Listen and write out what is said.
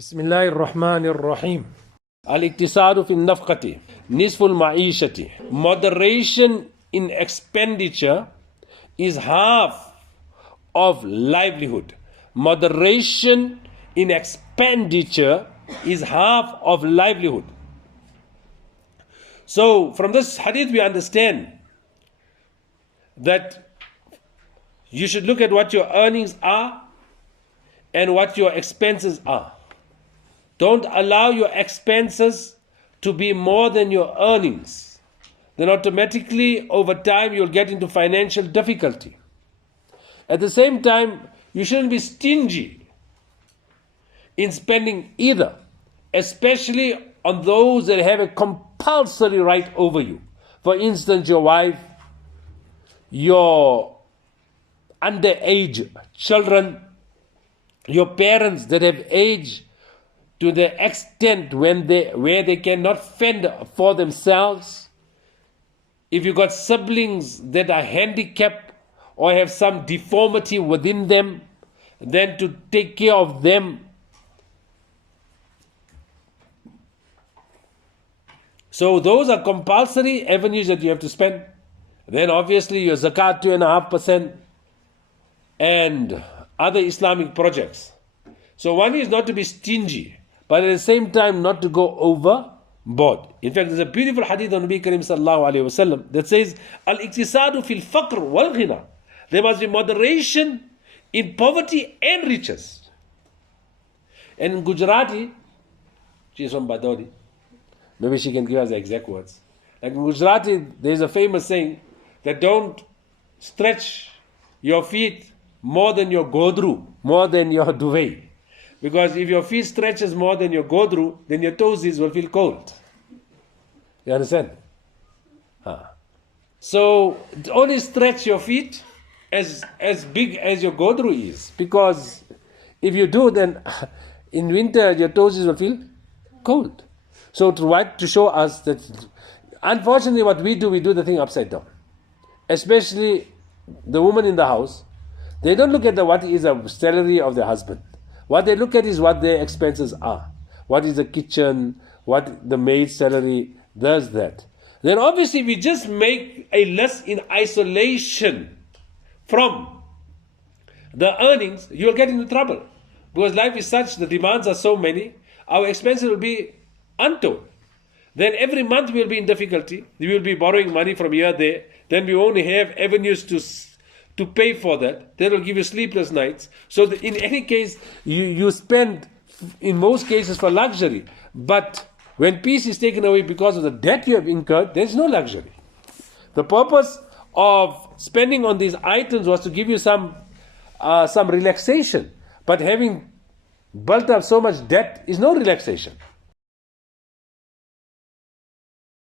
بسم الله الرحمن الرحيم. الاقتصاد في النفقة نصف المعيشة. Moderation in expenditure is half of livelihood. Moderation in expenditure is half of livelihood. So from this hadith we understand that you should look at what your earnings are and what your expenses are. Don't allow your expenses to be more than your earnings. Then automatically over time you'll get into financial difficulty. At the same time, you shouldn't be stingy in spending either, especially on those that have a compulsory right over you. For instance, your wife, your underage children, your parents that have aged to the extent where they cannot fend for themselves. If you've got siblings that are handicapped or have some deformity within them, then to take care of them. So those are compulsory avenues that you have to spend. Then obviously your zakat 2.5% and other Islamic projects. So one is not to be stingy, but at the same time not to go overboard. In fact, there's a beautiful hadith on Nabi Karim sallallahu alayhi wasallam that says, Al-iqtisadu fil faqr wal ghina. There must be moderation in poverty and riches. And in Gujarati, she is from Badodi, maybe she can give us the exact words. Like in Gujarati, there's a famous saying that don't stretch your feet more than your godru, more than your duvet. Because if your feet stretches more than your godru, then your toesies will feel cold. You understand? So only stretch your feet as big as your godru is. Because if you do, then in winter your toesies will feel cold. So to show us that, unfortunately what we do the thing upside down. Especially the woman in the house, they don't look at what is the salary of the husband. What they look at is what their expenses are. What is the kitchen, what the maid's salary does that. Then obviously we just make a list in isolation from the earnings, you'll get into trouble. Because life is such, the demands are so many, our expenses will be untold. Then every month we'll be in difficulty. We will be borrowing money from here, there. Then we only have avenues to pay for that. That will give you sleepless nights. So that in any case, you spend, in most cases, for luxury. But when peace is taken away because of the debt you have incurred, there's no luxury. The purpose of spending on these items was to give you some relaxation. But having built up so much debt is no relaxation.